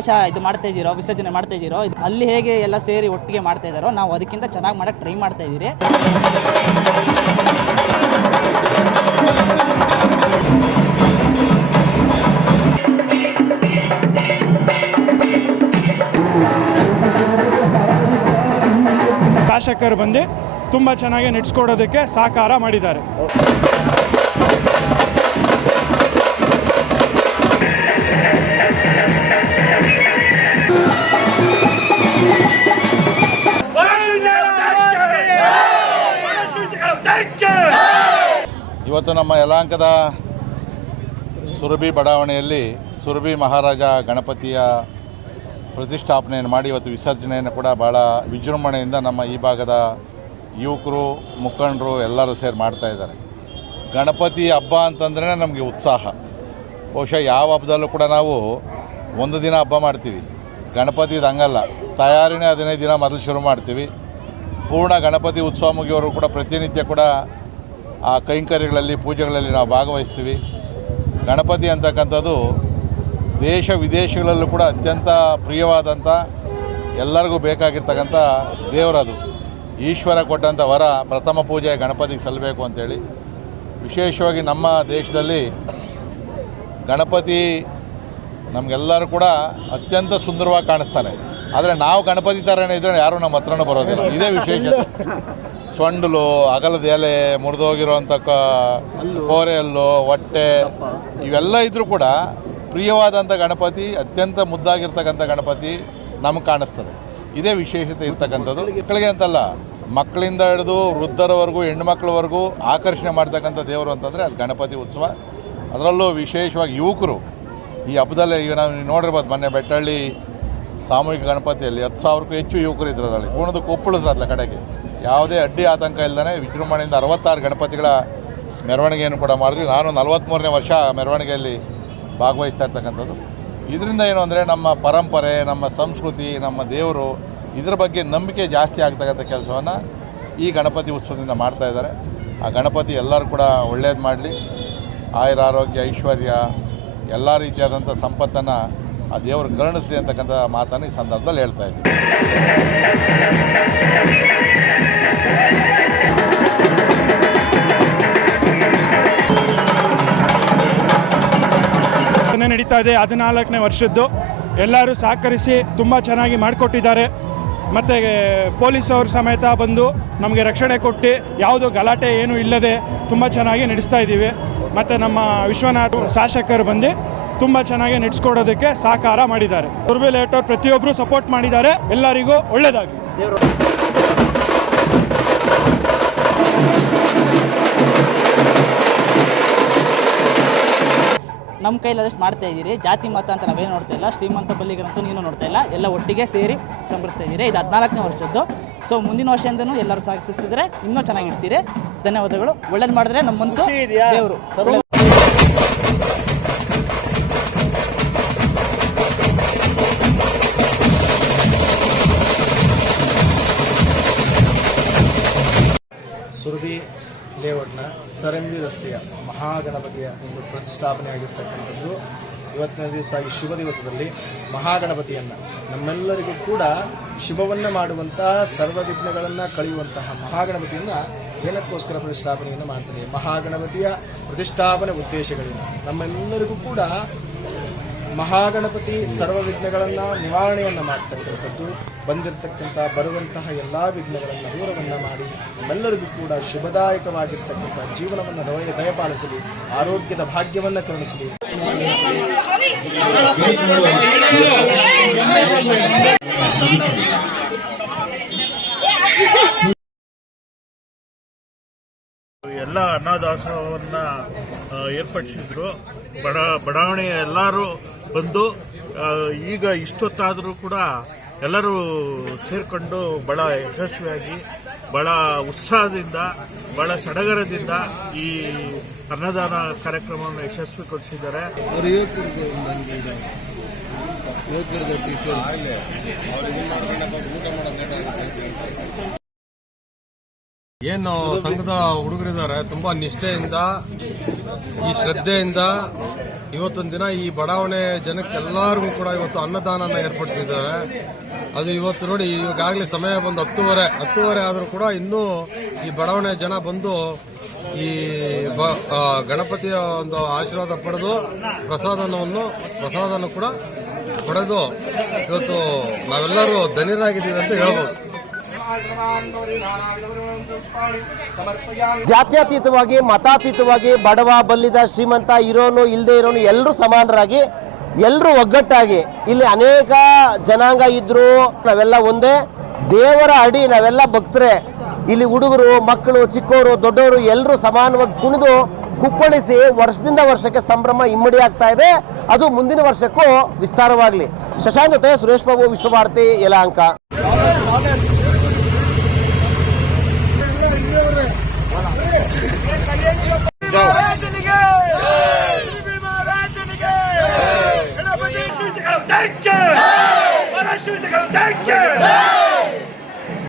ಗಣೇಶ ಇದು ಮಾಡ್ತಾ ಇದ್ದೀರೋ, ವಿಸರ್ಜನೆ ಮಾಡ್ತಾ ಇದ್ದೀರೋ, ಇದು ಅಲ್ಲಿ ಹೇಗೆ ಎಲ್ಲ ಸೇರಿ ಒಟ್ಟಿಗೆ ಮಾಡ್ತಾ ಇದ್ದಾರೋ, ನಾವು ಅದಕ್ಕಿಂತ ಚೆನ್ನಾಗಿ ಮಾಡೋಕ್ಕೆ ಟ್ರೈ ಮಾಡ್ತಾ ಇದ್ದೀರಿ. ಶಾಸಕರು ಬಂದು ತುಂಬ ಚೆನ್ನಾಗಿ ನಡೆಸ್ಕೊಡೋದಕ್ಕೆ ಸಹಕಾರ ಮಾಡಿದ್ದಾರೆ. ಇವತ್ತು ನಮ್ಮ ಯಲಾಂಕದ ಸುರಭಿ ಬಡಾವಣೆಯಲ್ಲಿ ಸುರಭಿ ಮಹಾರಾಜ ಗಣಪತಿಯ ಪ್ರತಿಷ್ಠಾಪನೆಯನ್ನು ಮಾಡಿ ಇವತ್ತು ವಿಸರ್ಜನೆಯನ್ನು ಕೂಡ ಭಾಳ ವಿಜೃಂಭಣೆಯಿಂದ ನಮ್ಮ ಈ ಭಾಗದ ಯುವಕರು, ಮುಖಂಡರು ಎಲ್ಲರೂ ಸೇರಿ ಮಾಡ್ತಾ ಇದ್ದಾರೆ. ಗಣಪತಿ ಹಬ್ಬ ಅಂತಂದ್ರೆ ನಮಗೆ ಉತ್ಸಾಹ. ಬಹುಶಃ ಯಾವ ಹಬ್ಬದಲ್ಲೂ ಕೂಡ ನಾವು ಒಂದು ದಿನ ಹಬ್ಬ ಮಾಡ್ತೀವಿ. ಗಣಪತಿದು ಹಂಗಲ್ಲ. ತಯಾರಿನೇ ಹದಿನೈದು ದಿನ ಮೊದಲು ಶುರು ಮಾಡ್ತೀವಿ. ಪೂರ್ಣ ಗಣಪತಿ ಉತ್ಸವ ಮುಗಿಯೋರು ಕೂಡ ಪ್ರತಿನಿತ್ಯ ಕೂಡ ಆ ಕೈಂಕರ್ಯಗಳಲ್ಲಿ, ಪೂಜೆಗಳಲ್ಲಿ ನಾವು ಭಾಗವಹಿಸ್ತೀವಿ. ಗಣಪತಿ ಅಂತಕ್ಕಂಥದ್ದು ದೇಶ ವಿದೇಶಗಳಲ್ಲೂ ಕೂಡ ಅತ್ಯಂತ ಪ್ರಿಯವಾದಂಥ, ಎಲ್ಲರಿಗೂ ಬೇಕಾಗಿರ್ತಕ್ಕಂಥ ದೇವರದು. ಈಶ್ವರ ಕೊಟ್ಟಂಥ ವರ ಪ್ರಥಮ ಪೂಜೆ ಗಣಪತಿಗೆ ಸಲ್ಲಬೇಕು ಅಂತೇಳಿ. ವಿಶೇಷವಾಗಿ ನಮ್ಮ ದೇಶದಲ್ಲಿ ಗಣಪತಿ ನಮಗೆಲ್ಲರೂ ಕೂಡ ಅತ್ಯಂತ ಸುಂದರವಾಗಿ ಕಾಣಿಸ್ತಾನೆ. ಆದರೆ ನಾವು ಗಣಪತಿ ಥರನೇ ಇದ್ದರೆ ಯಾರೂ ನಮ್ಮ ಹತ್ರನೂ ಬರೋದಿಲ್ಲ. ಇದೇ ವಿಶೇಷತೆ. ಸೊಂಡಲು ಅಗಲದ ಎಲೆ ಮುರಿದೋಗಿರೋವಂಥ ಕ ಕೋರೆಯಲ್ಲು ಹೊಟ್ಟೆ ಇವೆಲ್ಲ ಇದ್ದರೂ ಕೂಡ ಪ್ರಿಯವಾದಂಥ ಗಣಪತಿ ಅತ್ಯಂತ ಮುದ್ದಾಗಿರ್ತಕ್ಕಂಥ ಗಣಪತಿ ನಮಗೆ ಕಾಣಿಸ್ತದೆ. ಇದೇ ವಿಶೇಷತೆ ಇರ್ತಕ್ಕಂಥದ್ದು. ಮಕ್ಕಳಿಗೆ ಅಂತಲ್ಲ ಮಕ್ಕಳಿಂದ ಹಿಡಿದು ವೃದ್ಧರವರೆಗೂ ಹೆಣ್ಣು ಮಕ್ಕಳವರೆಗೂ ಆಕರ್ಷಣೆ ಮಾಡ್ತಕ್ಕಂಥ ದೇವರು ಅಂತಂದರೆ ಅದು ಗಣಪತಿ ಉತ್ಸವ. ಅದರಲ್ಲೂ ವಿಶೇಷವಾಗಿ ಯುವಕರು ಈ ಹಬ್ಬದಲ್ಲಿ ಈಗ ನಾವು ನೋಡಿರ್ಬೋದು ಮೊನ್ನೆ ಬೆಟ್ಟಳ್ಳಿ ಸಾಮೂಹಿಕ ಗಣಪತಿಯಲ್ಲಿ ಹತ್ತು ಸಾವಿರಕ್ಕೂ ಹೆಚ್ಚು ಯುವಕರು ಇದ್ರು ಅದರಲ್ಲಿ. ಪೂರ್ಣದ ಕಡೆಗೆ. ಯಾವುದೇ ಅಡ್ಡಿ ಆತಂಕ ಇಲ್ಲದೇ ವಿಜೃಂಭಣೆಯಿಂದ ಅರವತ್ತಾರು ಗಣಪತಿಗಳ ಮೆರವಣಿಗೆಯನ್ನು ಕೂಡ ಮಾಡಿದ್ವಿ. ನಾನು ನಲವತ್ತ್ಮೂರನೇ ವರ್ಷ ಮೆರವಣಿಗೆಯಲ್ಲಿ ಭಾಗವಹಿಸ್ತಾ ಇರ್ತಕ್ಕಂಥದ್ದು. ಇದರಿಂದ ಏನು ಅಂದರೆ ನಮ್ಮ ಪರಂಪರೆ, ನಮ್ಮ ಸಂಸ್ಕೃತಿ, ನಮ್ಮ ದೇವರು ಇದರ ಬಗ್ಗೆ ನಂಬಿಕೆ ಜಾಸ್ತಿ ಆಗ್ತಕ್ಕಂಥ ಕೆಲಸವನ್ನು ಈ ಗಣಪತಿ ಉತ್ಸವದಿಂದ ಮಾಡ್ತಾ ಇದ್ದಾರೆ. ಆ ಗಣಪತಿ ಎಲ್ಲರೂ ಕೂಡ ಒಳ್ಳೇದು ಮಾಡಲಿ. ಆಯುರ ಆರೋಗ್ಯ, ಐಶ್ವರ್ಯ, ಎಲ್ಲ ರೀತಿಯಾದಂಥ ಸಂಪತ್ತನ್ನು ಆ ದೇವರು ಕರುಣಿಸಲಿ ಅಂತಕ್ಕಂಥ ಮಾತನ್ನು ಈ ಸಂದರ್ಭದಲ್ಲಿ ಹೇಳ್ತಾ ಇದ್ದೀನಿ. ನಡೀತಾ ಇದೆ, ಹದಿನಾಲ್ಕನೇ ವರ್ಷದ್ದು. ಎಲ್ಲರೂ ಸಹಕರಿಸಿ ತುಂಬ ಚೆನ್ನಾಗಿ ಮಾಡಿಕೊಟ್ಟಿದ್ದಾರೆ. ಮತ್ತು ಪೊಲೀಸವ್ರ ಸಮೇತ ಬಂದು ನಮಗೆ ರಕ್ಷಣೆ ಕೊಟ್ಟು ಯಾವುದು ಗಲಾಟೆ ಏನೂ ಇಲ್ಲದೆ ತುಂಬ ಚೆನ್ನಾಗಿ ನಡೆಸ್ತಾ ಇದ್ದೀವಿ. ಮತ್ತು ನಮ್ಮ ವಿಶ್ವನಾಥ್ ಶಾಸಕರು ಬಂದು ತುಂಬ ಚೆನ್ನಾಗಿ ನಡೆಸ್ಕೊಡೋದಕ್ಕೆ ಸಹಕಾರ ಮಾಡಿದ್ದಾರೆ. ದುರ್ಬಿ ಲೇಟರ್ ಪ್ರತಿಯೊಬ್ಬರು ಸಪೋರ್ಟ್ ಮಾಡಿದ್ದಾರೆ. ಎಲ್ಲರಿಗೂ ಒಳ್ಳೆಯದಾಗಲಿ ನಮ್ಮ ಕೈಲಾದಷ್ಟು ಮಾಡ್ತಾ ಇದ್ದೀರಿ. ಜಾತಿ ಮತ ಅಂತ ನಾವೇನು ನೋಡ್ತಾ ಇಲ್ಲ. ಶ್ರೀಮಂತ ಬಲ್ಲಿಗರಂತೂ ನೀನು ನೋಡ್ತಾ ಇಲ್ಲ. ಎಲ್ಲ ಒಟ್ಟಿಗೆ ಸೇರಿ ಸಂಭ್ರಿಸ್ತಾ ಇದ್ದೀರಿ. ಇದು ಹದಿನಾಲ್ಕನೇ ವರ್ಷದ್ದು. ಸೊ ಮುಂದಿನ ವರ್ಷದಿಂದನೂ ಎಲ್ಲರೂ ಸಾಗಿಸಿದ್ರೆ ಇನ್ನೂ ಚೆನ್ನಾಗಿರ್ತೀರಿ. ಧನ್ಯವಾದಗಳು. ಒಳ್ಳೇದು ಮಾಡಿದ್ರೆ ನಮ್ಮ ಮನಸ್ಸು ದೇವರು. ಲೇಔಟ್ನ ಸರಂಗಿ ರಸ್ತೆಯ ಮಹಾಗಣಪತಿಯ ಒಂದು ಪ್ರತಿಷ್ಠಾಪನೆ ಆಗಿರ್ತಕ್ಕಂಥದ್ದು ಇವತ್ತಿನ ದಿವಸ ಈ ಶುಭ ದಿವಸದಲ್ಲಿ ಮಹಾಗಣಪತಿಯನ್ನು ನಮ್ಮೆಲ್ಲರಿಗೂ ಕೂಡ ಶುಭವನ್ನು ಮಾಡುವಂತಹ ಸರ್ವ ವಿಘ್ನಗಳನ್ನು ಕಳೆಯುವಂತಹ ಮಹಾಗಣಪತಿಯನ್ನು ಏನಕ್ಕೋಸ್ಕರ ಪ್ರತಿಷ್ಠಾಪನೆಯನ್ನು ಮಾಡ್ತದೆ? ಮಹಾಗಣಪತಿಯ ಪ್ರತಿಷ್ಠಾಪನೆ ಉದ್ದೇಶಗಳೇನು ನಮ್ಮೆಲ್ಲರಿಗೂ ಕೂಡ ಮಹಾಗಣಪತಿ ಸರ್ವ ವಿಘ್ನಗಳನ್ನು ನಿವಾರಣೆಯನ್ನು ಮಾಡ್ತಕ್ಕಂಥದ್ದು, ಬಂದಿರತಕ್ಕಂಥ, ಬರುವಂತಹ ಎಲ್ಲ ವಿಘ್ನಗಳನ್ನು ದೂರವನ್ನು ಮಾಡಿ, ನಮ್ಮೆಲ್ಲರಿಗೂ ಕೂಡ ಶುಭದಾಯಕವಾಗಿರ್ತಕ್ಕಂಥ ಜೀವನವನ್ನು ದಯ, ದಯಪಾಲಿಸಲಿ, ಆರೋಗ್ಯದ ಭಾಗ್ಯವನ್ನು ಕರುಣಿಸಲಿ. ಎಲ್ಲ ಅನ್ನದಾಸೋಹವನ್ನ ಏರ್ಪಡಿಸಿದ್ರು. ಬಡ ಬಡಾವಣೆಯ ಎಲ್ಲರೂ ಬಂದು ಈಗ ಇಷ್ಟೊತ್ತಾದರೂ ಕೂಡ ಎಲ್ಲರೂ ಸೇರಿಕೊಂಡು ಬಹಳ ಯಶಸ್ವಿಯಾಗಿ ಬಹಳ ಉತ್ಸಾಹದಿಂದ ಬಹಳ ಸಡಗರದಿಂದ ಈ ಅನ್ನದಾನ ಕಾರ್ಯಕ್ರಮವನ್ನು ಯಶಸ್ವಿಗೊಳಿಸಿದ್ದಾರೆ. ಏನು ಸಂಘದ ಹುಡುಗರಿದ್ದಾರೆ, ತುಂಬಾ ನಿಷ್ಠೆಯಿಂದ, ಈ ಶ್ರದ್ಧೆಯಿಂದ ಇವತ್ತೊಂದು ದಿನ ಈ ಬಡಾವಣೆ ಜನಕ್ಕೆಲ್ಲರಿಗೂ ಕೂಡ ಇವತ್ತು ಅನ್ನದಾನನ ಏರ್ಪಡಿಸಿದ್ದಾರೆ. ಅದು ಇವತ್ತು ನೋಡಿ, ಈಗಾಗಲೇ ಸಮಯ ಬಂದು ಹತ್ತುವರೆ ಹತ್ತುವರೆ ಆದರೂ ಕೂಡ ಇನ್ನೂ ಈ ಬಡಾವಣೆ ಜನ ಬಂದು ಈ ಗಣಪತಿಯ ಒಂದು ಆಶೀರ್ವಾದ ಪಡೆದು ಪ್ರಸಾದನವನ್ನು, ಪ್ರಸಾದನ ಕೂಡ ಪಡೆದು ಇವತ್ತು ನಾವೆಲ್ಲರೂ ಧನಿರಾಗಿದ್ದೀವಿ ಅಂತ ಹೇಳ್ಬೋದು. ಜಾತ್ಯತೀತವಾಗಿ, ಮತಾತೀತವಾಗಿ ಬಡವ, ಬಲ್ಲಿದ, ಶ್ರೀಮಂತ ಇರೋನು ಇಲ್ಲದೆ ಇರೋನು ಎಲ್ಲರೂ ಸಮಾನರಾಗಿ, ಎಲ್ಲರೂ ಒಗ್ಗಟ್ಟಾಗಿ ಇಲ್ಲಿ ಅನೇಕ ಜನಾಂಗ ಇದ್ರು. ನಾವೆಲ್ಲ ಒಂದೇ ದೇವರ ಅಡಿ, ನಾವೆಲ್ಲ ಭಕ್ತರೆ. ಇಲ್ಲಿ ಹುಡುಗರು, ಮಕ್ಕಳು ಚಿಕ್ಕವರು ದೊಡ್ಡವರು ಎಲ್ಲರೂ ಸಮಾನವಾಗಿ ಕುಣಿದು ಕುಪ್ಪಳಿಸಿ ವರ್ಷದಿಂದ ವರ್ಷಕ್ಕೆ ಸಂಭ್ರಮ ಇಮ್ಮಡಿ ಆಗ್ತಾ ಇದೆ. ಅದು ಮುಂದಿನ ವರ್ಷಕ್ಕೂ ವಿಸ್ತಾರವಾಗಲಿ. ಶಶಾಂಕ್ ಜೊತೆ ಸುರೇಶ್ ಬಾಬು, ವಿಶ್ವಭಾರತಿ, ಯಲಹಂಕ.